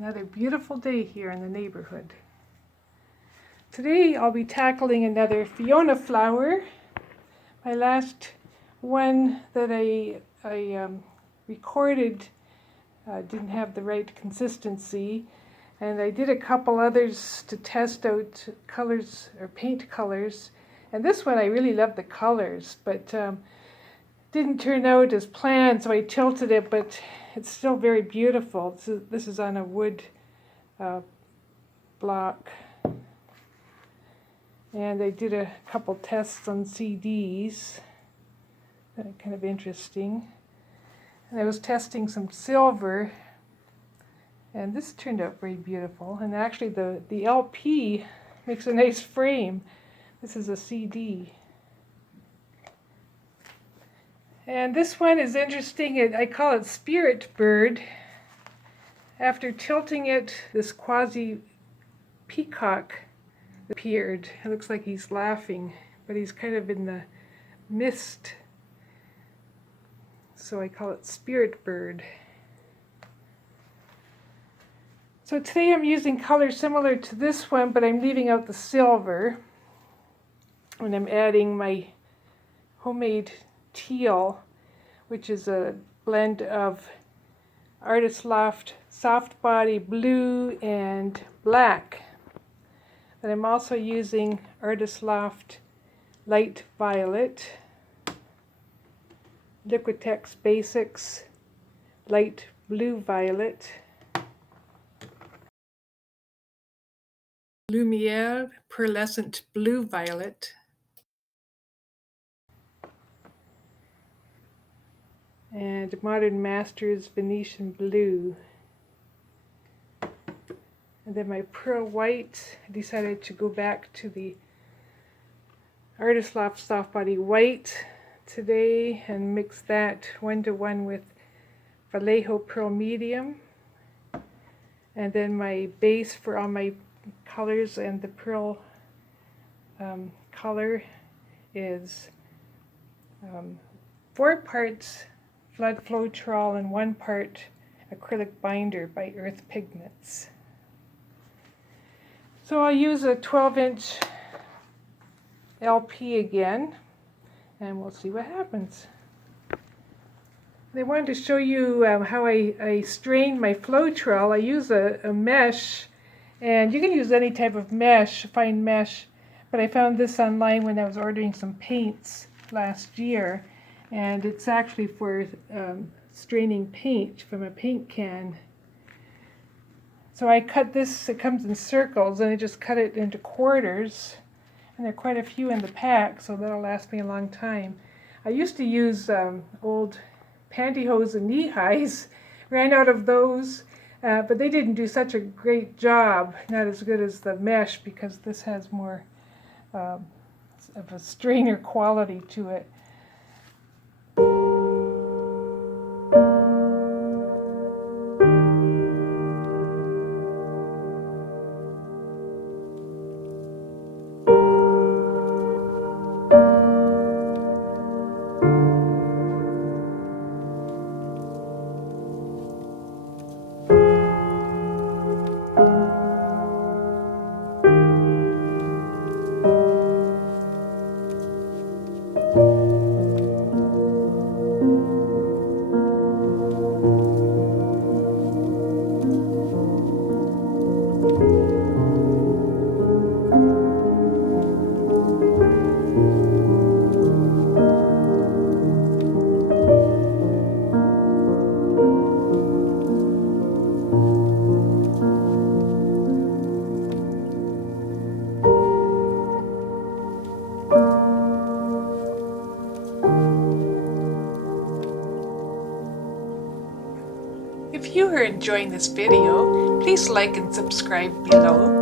Another beautiful day here in the neighborhood. Today I'll be tackling another Fiona flower. My last one that I recorded didn't have the right consistency, and I did a couple others to test out colors or paint colors, and this one I really loved the colors, but didn't turn out as planned, so I tilted it, but it's still very beautiful. This is on a wood block, and I did a couple tests on CDs. Kind of interesting. And I was testing some silver, and this turned out very beautiful. And actually the LP makes a nice frame. This is a CD. And this one is interesting. I call it Spirit Bird. After tilting it, this quasi-peacock appeared. It looks like he's laughing, but he's kind of in the mist. So I call it Spirit Bird. So today I'm using colors similar to this one, but I'm leaving out the silver. And I'm adding my homemade teal, which is a blend of Artist Loft Soft Body Blue and Black. And I'm also using Artist Loft Light Violet, Liquitex Basics Light Blue Violet, Lumiere Pearlescent Blue Violet, and Modern Masters Venetian Blue. And then my pearl white, I decided to go back to the Artist Loft Soft Body White today and mix that 1-to-1 with Vallejo Pearl Medium. And then my base for all my colors and the pearl color is 4 parts Floetrol and 1 part acrylic binder by Earth Pigments. So I'll use a 12-inch LP again, and we'll see what happens. I wanted to show you how I strain my Floetrol. I use a mesh, and you can use any type of mesh, fine mesh, but I found this online when I was ordering some paints last year, and it's actually for straining paint from a paint can. So I cut this, it comes in circles, and I just cut it into quarters, and there are quite a few in the pack, so that'll last me a long time. I used to use old pantyhose and knee highs, ran out of those, but they didn't do such a great job, not as good as the mesh, because this has more of a strainer quality to it. If you are enjoying this video, please like and subscribe below.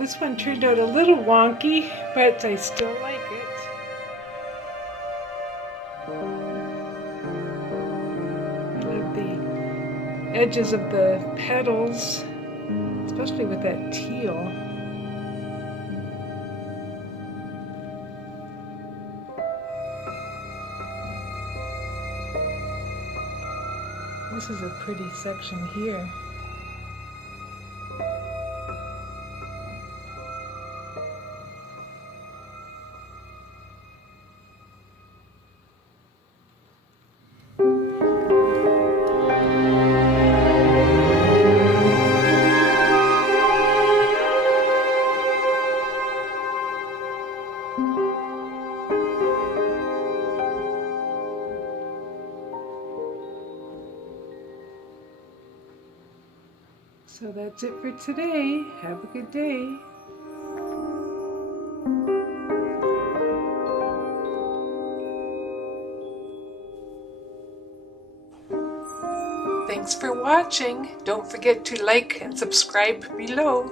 this one turned out a little wonky, but I still like it. I love the edges of the petals, especially with that teal. This is a pretty section here. So that's it for today. Have a good day. Thanks for watching. Don't forget to like and subscribe below.